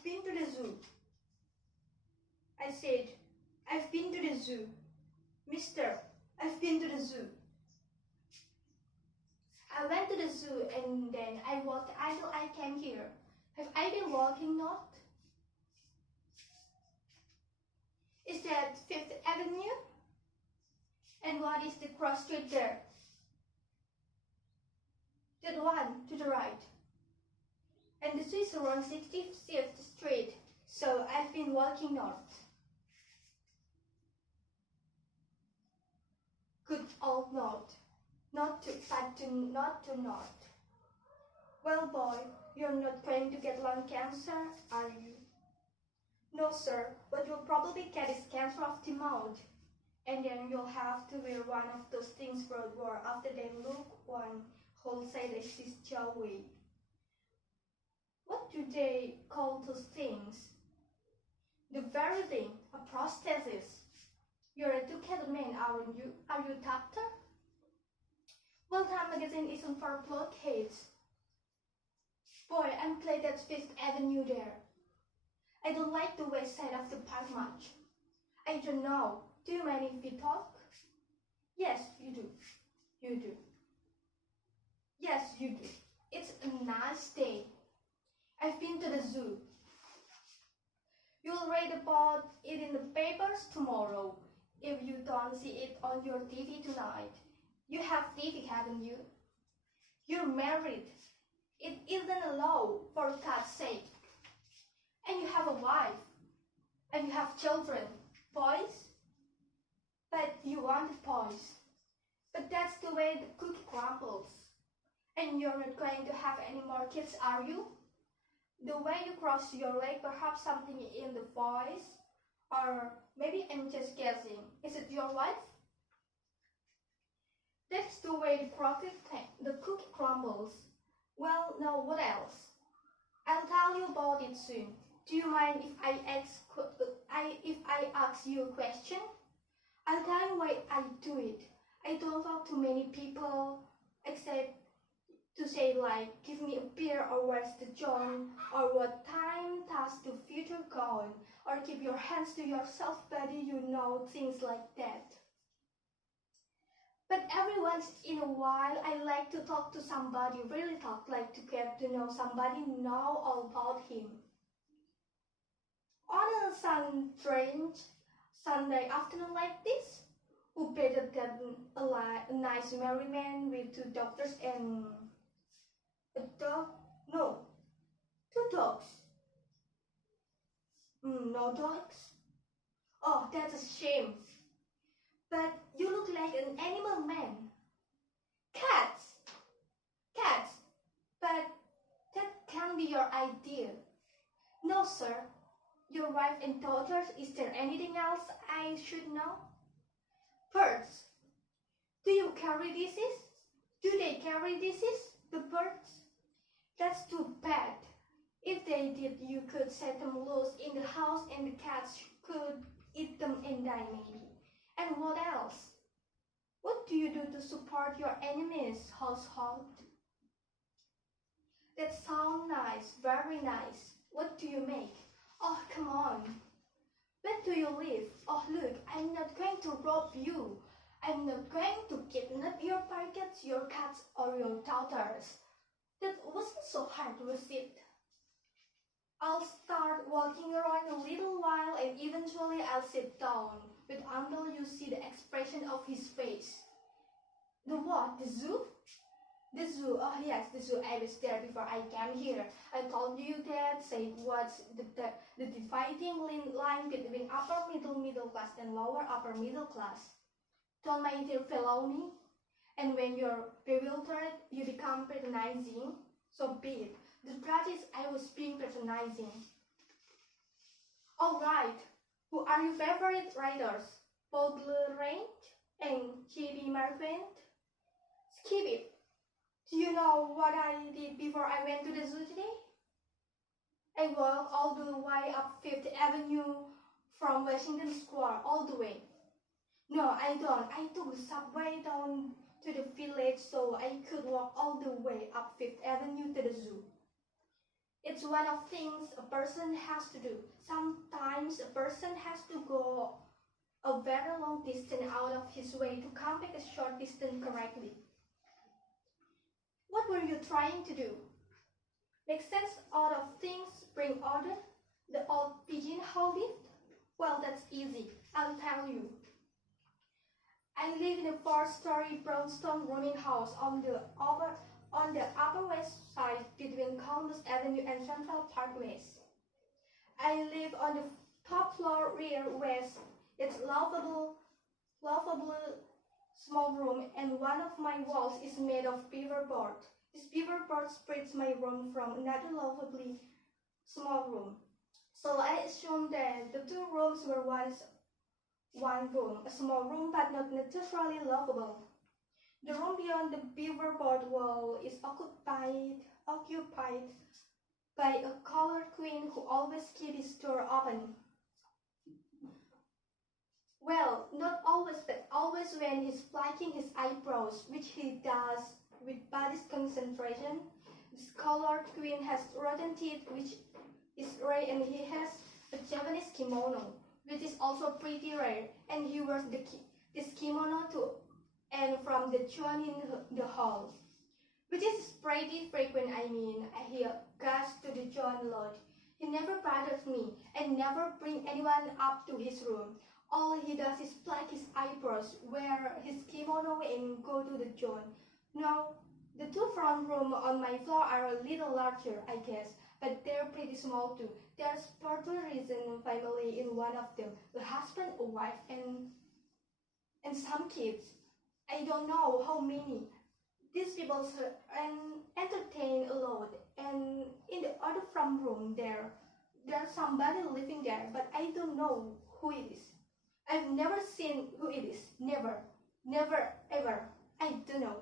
I've been to the zoo. I said, I've been to the zoo. Mister, I've been to the zoo. I went to the zoo and then I walked until I came here. Have I been walking not? Is that Fifth Avenue? And what is the cross street there? That one to the right. And the Swiss around 65th Street, so I've been walking north. Good old north. Not to north. Well, boy, you're not going to get lung cancer, are you? No, sir, but you'll probably get is cancer of the mouth. And then you'll have to wear one of those things for a war after they look one whole side is this Joey. What do they call those things? The very thing, a prosthesis. You're a two-headed man, aren't you? Are you a doctor? Well, Time magazine isn't for blockheads. Boy, I'm glad that's Fifth Avenue there. I don't like the west side of the park much. I don't know. Do you mind if we talk? Yes, you do. You do. Yes, you do. It's a nice day. I've been to the zoo. You'll read about it in the papers tomorrow. If you don't see it on your TV tonight. You have TV, haven't you? You're married. It isn't a law, for God's sake. And you have a wife. And you have children. Boys? But you want boys. But that's the way the cookie crumbles. And you're not going to have any more kids, are you? The way you cross your leg, perhaps something in the voice? Or maybe I'm just guessing. Is it your wife? That's the way the cookie crumbles. Well, no, what else? I'll tell you about it soon. Do you mind if I ask you a question? I'll tell you why I do it. I don't talk to many people except to say like, give me a beer or where's the John or what time does the future go on or keep your hands to yourself, buddy, you know, things like that. But every once in a while, I like to talk to somebody, really talk, like to get to know somebody, know all about him. On a strange Sunday afternoon like this, who better than a nice merry man with two doctors and a dog? No, two dogs. No dogs? Oh, that's a shame. But you look like an animal man. Cats! Cats! But that can't be your idea. No, sir. Your wife and daughters, is there anything else I should know? Birds. Do you carry disease? Do they carry disease, the birds? That's too bad. If they did, you could set them loose in the house and the cats could eat them and die maybe. And what else? What do you do to support your enemy's household? That sounds nice, very nice. What do you make? Oh, come on. Where do you live? Oh, look, I'm not going to rob you. I'm not going to kidnap your packets, your cats, or your daughters. That wasn't so hard, was it? I'll start walking around a little while and eventually I'll sit down, but until you see the expression of his face. The what? The zoo? The zoo, oh yes, the zoo. I was there before I came here. I told you that, say what's the dividing line between upper middle class and lower upper middle class. Don't my dear fellow. And when you're bewildered, you become patronizing. So be it. The truth is, I was being patronizing. All right. Who are your favorite writers? Baudelaire and J.B. Marquand? Skip it. Do you know what I did before I went to the zoo today? I walked all the way up Fifth Avenue from Washington Square all the way. No, I don't. I took the subway down to the village so I could walk all the way up Fifth Avenue to the zoo. It's one of things a person has to do. Sometimes a person has to go a very long distance out of his way to come back a short distance correctly. What were you trying to do? Make sense out of things, bring order? The old pigeon hole it? Well, that's easy. I'll tell you. I live in a 4-story brownstone rooming house on the Upper West Side between Columbus Avenue and Central Park West. I live on the top floor rear west. It's lovable small room, and one of my walls is made of beaverboard. This beaverboard splits my room from another lovably small room. So I assume that the two rooms were once one room, a small room but not necessarily lovable. The room beyond the beaverboard wall is occupied by a colored queen who always keeps his door open. Well, not always, but always when he's plucking his eyebrows, which he does with body's concentration. This colored queen has rotten teeth, which is rare, and he has a Japanese kimono, which is also pretty rare, and he wears this kimono to and from the John in the hall, which is pretty frequent. He goes to the John a lot. He never bothers me and never bring anyone up to his room. All he does is pluck his eyebrows, wear his kimono, and go to the John. Now, the two front rooms on my floor are a little larger, I guess, but they're pretty small too. There's Puerto Rican family in one of them, a husband, a wife, and some kids. I don't know how many. These people entertain a lot, and in the other front room there's somebody living there, but I don't know who it is. I've never seen who it is. Never, ever. I don't know.